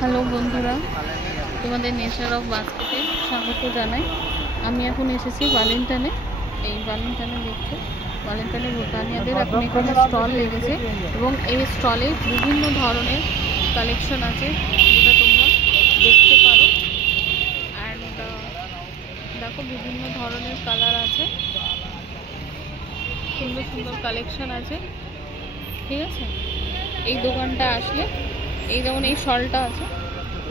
Hello বন্ধুরা, তোমাদের nature of বাস্কেটে স্বাগত জানাই। আমি এখন এসেছি ওয়েলিংটনে। এই ওয়েলিংটনে দেখছো, ওয়েলিংটনে ভুটানিয়াদের এখন এখানে স্টল লেগেছে এবং এই স্টলে বিভিন্ন ধরনের কালেকশন আছে যেটা তোমরা দেখতে পারো। অ্যান্ড দেখো বিভিন্ন ধরনের কালার আছে, সুন্দর সুন্দর কালেকশন আছে। ঠিক আছে, এই দোকানটা আসলে এই যেমন এই শলটা আছে,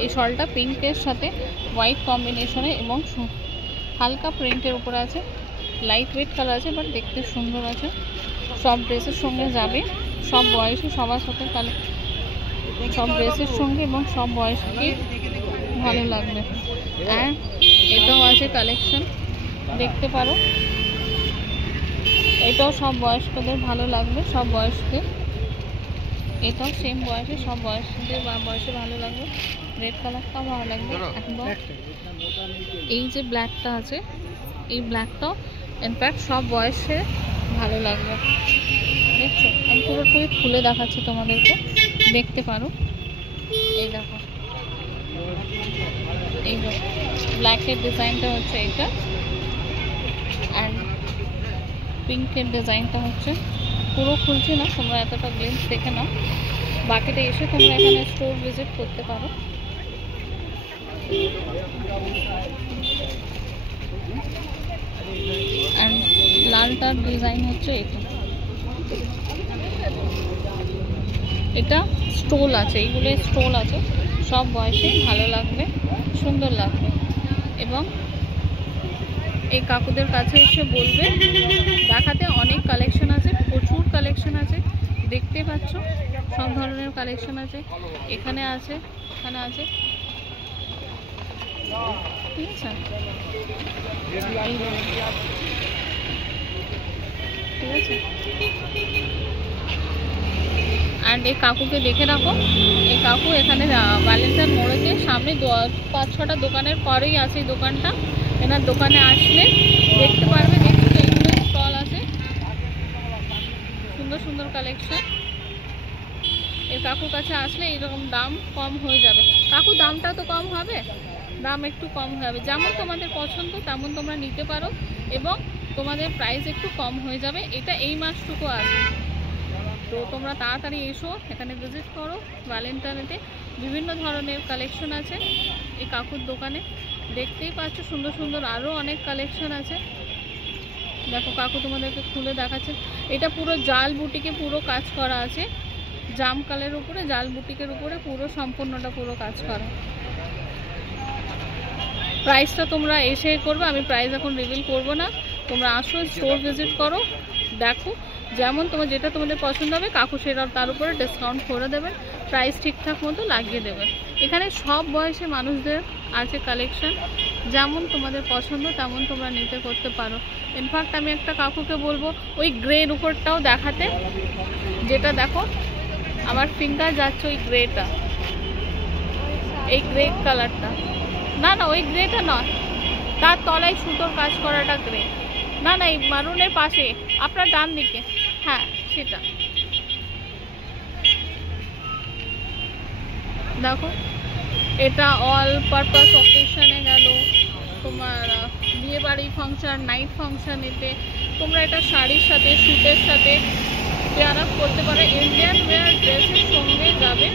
এই শলটা পিঙ্কের সাথে হোয়াইট কম্বিনেশনে এবং হালকা প্রিন্টের উপরে আছে, লাইট ওয়েট কালার আছে, বাট দেখতে সুন্দর আছে। সব ড্রেসের সঙ্গে যাবে, সব বয়সে সবার সাথে সব ড্রেসের সঙ্গে এবং সব বয়সকে ভালো লাগবে। আর এটাও আছে কালেকশন, দেখতে পারো। এটাও সব বয়স্কদের ভালো লাগবে, সব বয়সকে। এটাও সেম বয়সে, সব বয়সদের বয়সে ভালো লাগবে। রেড কালারটাও ভালো লাগবে একদম। এই যে ব্ল্যাকটা আছে, এই ব্ল্যাকটাও ইনফ্যাক্ট সব বয়সে ভালো লাগবে। দেখছো, আমি পুরোপুরি খুলে দেখাচ্ছি তোমাদেরকে, দেখতে পারো। এই দেখো, এই দেখো ব্ল্যাকের ডিজাইনটা হচ্ছে এইটা, অ্যান্ড পিঙ্কের ডিজাইনটা হচ্ছে। পুরো খুলছি না, তোমরা এতটা গ্লিম্পস দেখে নাও। বাকিটা এসে তোমরা এখানে স্টোর ভিজিট করতে পারো। অ্যান্ড লালটার ডিজাইন হচ্ছে এটা, এটা স্টোল আছে, এইগুলো স্টোল আছে, সব বয়সে ভালো লাগবে, সুন্দর লাগবে। এবং এই কাকুদের কাছে এসে বলবে, দেখাতে অনেক কালেকশন আছে, প্রচুর কালেকশন আছে, দেখতে পাচ্ছ সব ধরনের কালেকশন আছে। এখানে আছে, এখানে আছে, ঠিক আছে, ঠিক আছে। অ্যান্ড এই কাকুকে দেখে রাখো, এই কাকু এখানে ওয়েলিংটন মোড়েতে সামনে 5-6টা দোকানের পরেই আছে এই দোকানটা। এনার দোকানে আসলে দেখতে পারবে, দেখছো এইগুলো স্টল আছে, সুন্দর সুন্দর কালেকশন। এই কাকুর কাছে আসলে এইরকম দাম কম হয়ে যাবে। কাকু দামটা তো কম হবে, দাম একটু কম হবে, যেমন তোমাদের পছন্দ তেমন তোমরা নিতে পারো এবং তোমাদের প্রাইস একটু কম হয়ে যাবে। এটা এই মাসটুকু আছে, তো তোমরা তাড়াতাড়ি এসো, এখানে ভিজিট করো। ওয়েলিংটনেতে বিভিন্ন ধরনের কালেকশন আছে এই কাকুর দোকানে, দেখতেই পাচ্ছ সুন্দর সুন্দর আরও অনেক কালেকশন আছে। দেখো কাকু তোমাদেরকে খুলে দেখাচ্ছে। এটা পুরো জাল বুটিকে পুরো কাজ করা আছে, জাম কালের উপরে, জাল বুটিকের উপরে পুরো সম্পূর্ণটা পুরো কাজ করা। প্রাইসটা তোমরা এসে করবে, আমি প্রাইস এখন রিভিল করব না। তোমরা আসো, স্টোর ভিজিট করো, দেখো যেমন তোমার যেটা তোমাদের পছন্দ হবে কাকু সেটা তার উপরে ডিসকাউন্ট করে দেবেন, প্রাইস ঠিকঠাক মতো লাগিয়ে দেবেন। এখানে সব বয়সে মানুষদের আছে কালেকশন, যেমন তোমাদের পছন্দ তেমন তোমরা নিতে করতে পারো। ইনফ্যাক্ট আমি একটা কাকুকে বলবো ওই গ্রের উপরটাও দেখাতে, যেটা দেখো আমার ফিঙ্গার যাচ্ছে ওই গ্রেটা, এই গ্রে কালারটা, না না ওই গ্রেটা নয়, তার তলায় সুতোর কাজ করাটা গ্রে, না না এই মারুনের পাশে আপনার ডান দিকে, হ্যাঁ সেটা দেখো। এটা অল পারপাস অকেশনে গেল, তোমার বিয়ে বাড়ি ফাংশন, নাইট ফাংশনেতে তোমরা এটা শাড়ির সাথে স্যুটের সাথে পেয়ার আপ করতে পারো। ইন্ডিয়ান ওয়্যার ড্রেসের সঙ্গে যাবে,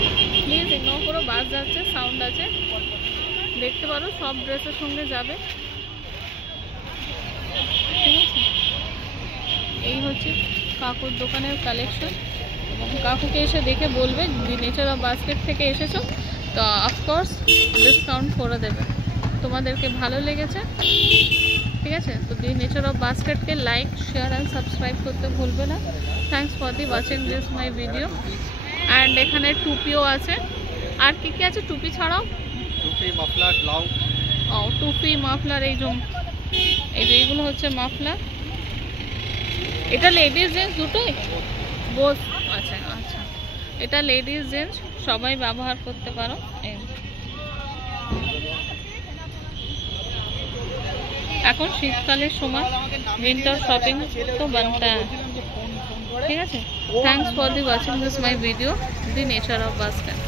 প্লিজ ইগনোর করো, বাস যাচ্ছে, সাউন্ড আছে, দেখতে পারো সব ড্রেসের সঙ্গে যাবে। ঠিক আছে, এই হচ্ছে কাকুর দোকানের কালেকশন। এবং কাকুকে এসে দেখে বলবে দি নেচার অফ বাস্কেট থেকে এসেছো, তো অফকোর্স ডিসকাউন্ট করে দেবে, তোমাদেরকে ভালো লেগেছে। ঠিক আছে, তো দি নেচার অফ বাস্কেটকে লাইক, শেয়ার অ্যান্ড সাবস্ক্রাইব করতে ভুলবে না। Thanks for the watching this my video. And এখানে টুপিও আছে, আর কি কি আছে টুপি ছাড়াও? টুপি, মাফলার, গ্লাউজ। ও টুপি, মাফলার, এই যে এইগুলো হচ্ছে মাফলার। এটা লেডিস জেন্টস দুটোই বোস? আচ্ছা আচ্ছা, এটা লেডিস জেন্টস সবাই ব্যবহার করতে পারো। এখন শীতকালের সময় উইন্টার শপিং তো বানতা है। ঠিক আছে, thanks for the watching this my video the nature of basket.